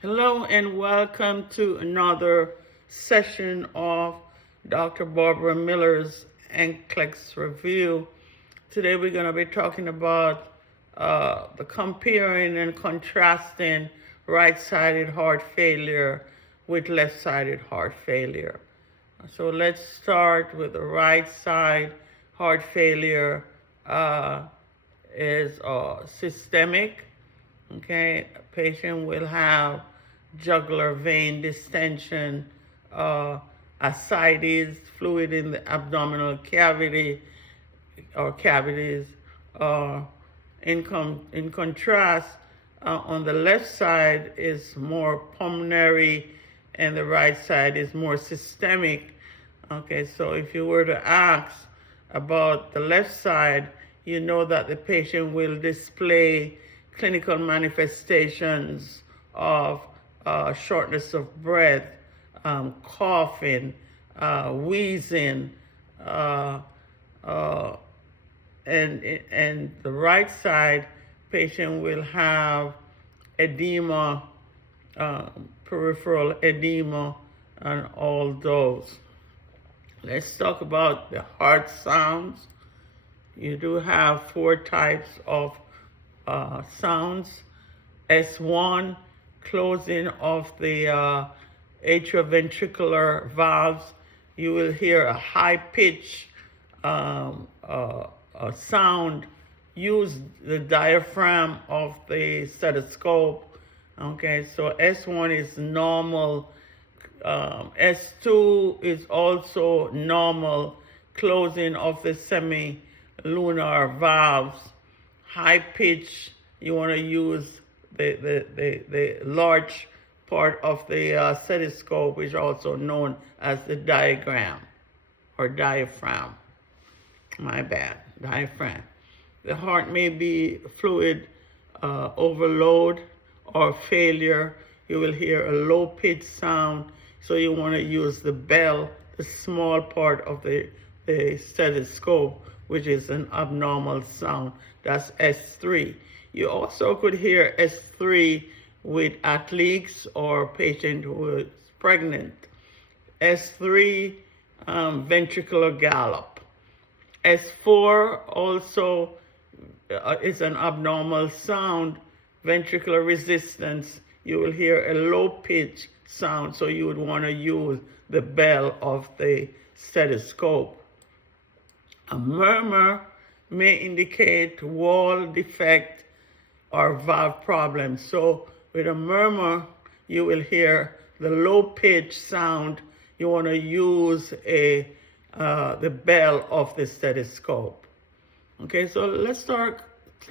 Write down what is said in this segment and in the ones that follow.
Hello and welcome to another session of Dr. Barbara Miller's NCLEX review. Today we're going to be talking about the comparing and contrasting right-sided heart failure with left-sided heart failure. So let's start with the right side heart failure is systemic. Okay, a patient will have jugular vein distension, ascites, fluid in the abdominal cavity or cavities. In contrast, on the left side is more pulmonary and the right side is more systemic. Okay, so if you were to ask about the left side, you know that the patient will display clinical manifestations of shortness of breath, coughing, wheezing, and the right side patient will have edema, peripheral edema, and all those. Let's talk about the heart sounds. You do have 4 types of sounds. S1, closing of the atrioventricular valves. You will hear a high pitch sound. Use the diaphragm of the stethoscope. Okay, so S1 is normal. S2 is also normal, closing of the semi-lunar valves. High pitch, you want to use the large part of the stethoscope, which is also known as the diaphragm or diaphragm. My bad, diaphragm. The heart may be fluid overload or failure. You will hear a low pitch sound, so you want to use the bell, the small part of the stethoscope, which is an abnormal sound. That's S3. You also could hear S3 with athletes or patient who is pregnant. S3, ventricular gallop. S4 also is an abnormal sound, ventricular resistance. You will hear a low pitch sound, so you would want to use the bell of the stethoscope. A murmur may indicate wall defect or valve problem. So with a murmur, you will hear the low pitch sound. You want to use the bell of the stethoscope. Okay, so let's talk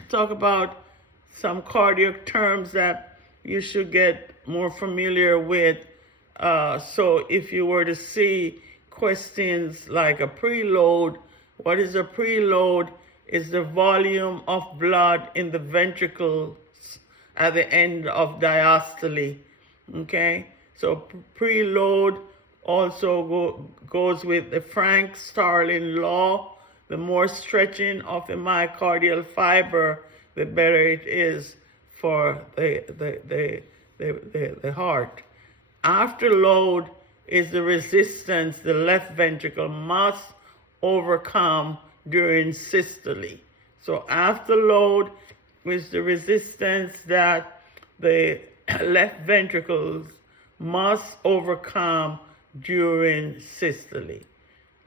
about some cardiac terms that you should get more familiar with. So if you were to see questions like a preload, what is a preload? Is the volume of blood in the ventricles at the end of diastole. Okay, so preload also goes with the Frank-Starling law. The more stretching of the myocardial fiber, the better it is for the heart. Afterload is the resistance the left ventricle must overcome during systole. So afterload is the resistance that the left ventricles must overcome during systole.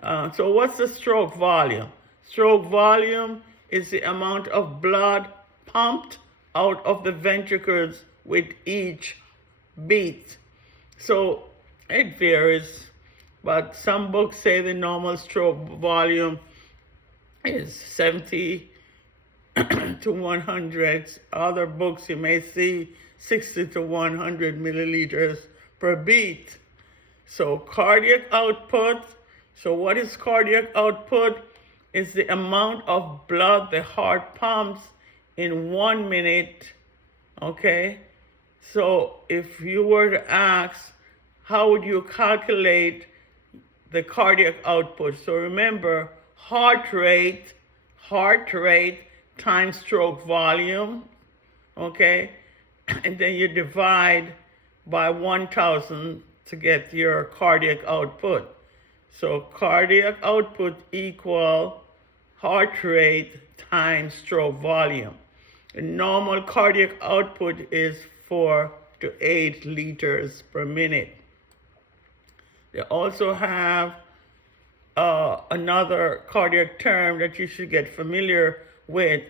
So what's the stroke volume? Stroke volume is the amount of blood pumped out of the ventricles with each beat. So it varies, but some books say the normal stroke volume is 70 to 100. Other books you may see 60 to 100 milliliters per beat. So cardiac output. So what is cardiac output? It's the amount of blood the heart pumps in 1 minute. Okay? So if you were to ask, how would you calculate the cardiac output? So remember, heart rate times stroke volume, okay? and then you divide by 1,000 to get your cardiac output. So cardiac output equal heart rate times stroke volume. The normal cardiac output is 4 to 8 liters per minute. They also have another cardiac term that you should get familiar with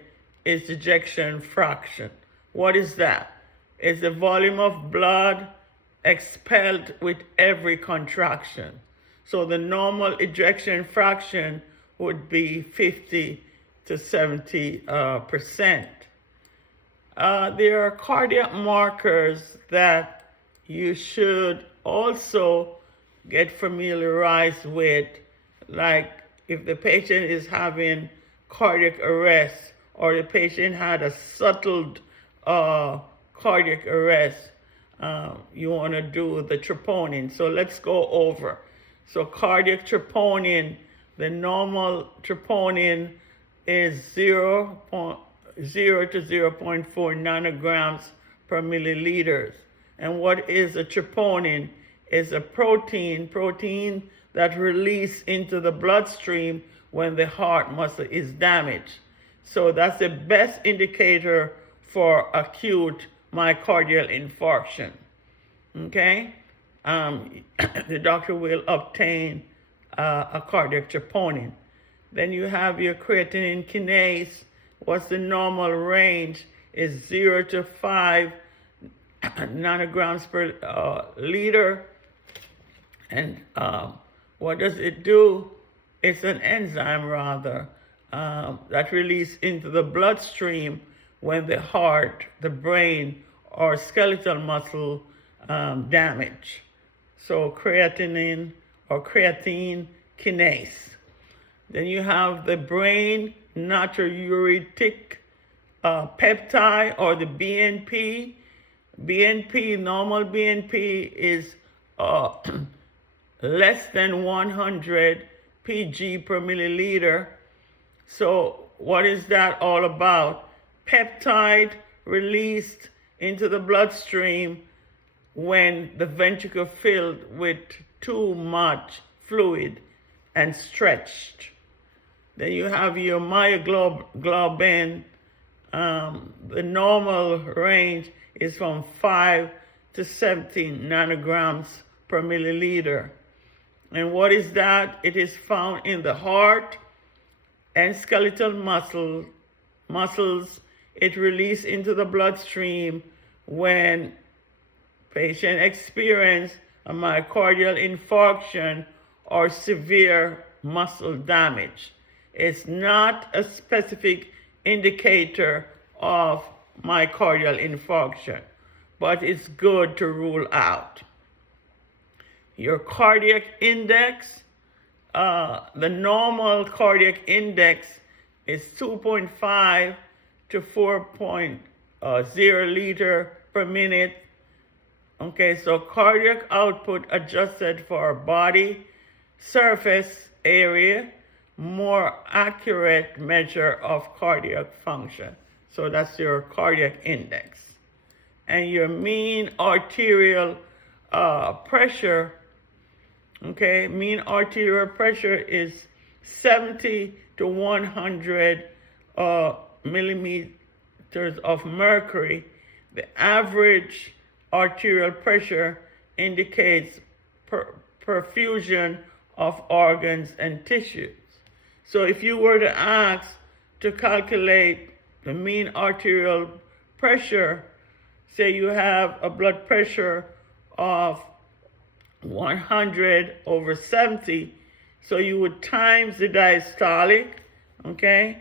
is ejection fraction. What is that? It's the volume of blood expelled with every contraction. So the normal ejection fraction would be 50 to 70%. There are cardiac markers that you should also get familiarized with, like if the patient is having cardiac arrest or the patient had a settled cardiac arrest, you want to do the troponin. So let's go over. So cardiac troponin, the normal troponin is 0 to 0.4 nanograms per milliliters. And what is a troponin? It's a protein that releases into the bloodstream when the heart muscle is damaged. So that's the best indicator for acute myocardial infarction. Okay? The doctor will obtain a cardiac troponin. Then you have your creatinine kinase. What's the normal range? Is 0 to 5 nanograms per liter. And what does it do? It's an enzyme, rather, that releases into the bloodstream when the heart, the brain, or skeletal muscle damage. So creatinine or creatine kinase. Then you have the brain natriuretic peptide, or the BNP. Normal BNP is less than 100 pg per milliliter. So what is that all about? Peptide released into the bloodstream when the ventricle filled with too much fluid and stretched. Then you have your myoglobin. The normal range is from 5 to 17 nanograms per milliliter. And what is that? It is found in the heart and skeletal muscles. It releases into the bloodstream when patient experience a myocardial infarction or severe muscle damage. It's not a specific indicator of myocardial infarction, but it's good to rule out. Your cardiac index, the normal cardiac index is 2.5 to 4.0 liter per minute. Okay, so cardiac output adjusted for body surface area, more accurate measure of cardiac function. So that's your cardiac index. And your mean arterial pressure, okay, mean arterial pressure is 70 to 100 millimeters of mercury. The average arterial pressure indicates perfusion of organs and tissues. So if you were to ask to calculate the mean arterial pressure, say you have a blood pressure of 100 over 70, so you would times the diastolic, okay?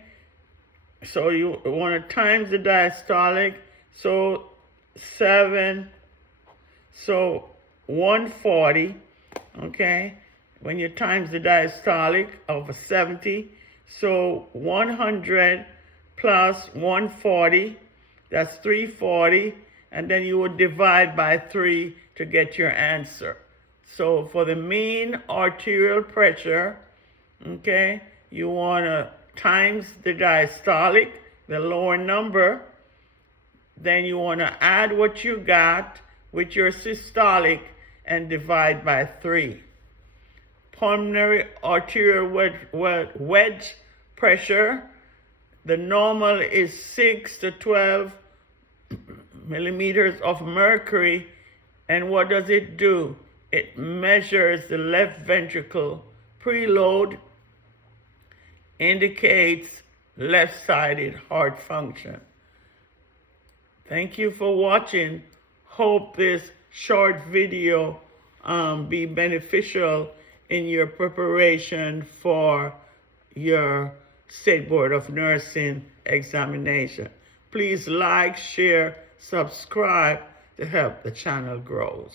So you want to times the diastolic, so 140, okay? When you times the diastolic over 70, so 100 plus 140, that's 340, and then you would divide by 3 to get your answer. So for the mean arterial pressure, okay, you want to times the diastolic, the lower number, Then you want to add what you got with your systolic and divide by 3. Pulmonary arterial wedge pressure, the normal is 6 to 12 millimeters of mercury. And what does it do? It measures the left ventricle preload, indicates left-sided heart function. Thank you for watching. Hope this short video be beneficial in your preparation for your State Board of Nursing examination. Please like, share, subscribe to help the channel grow.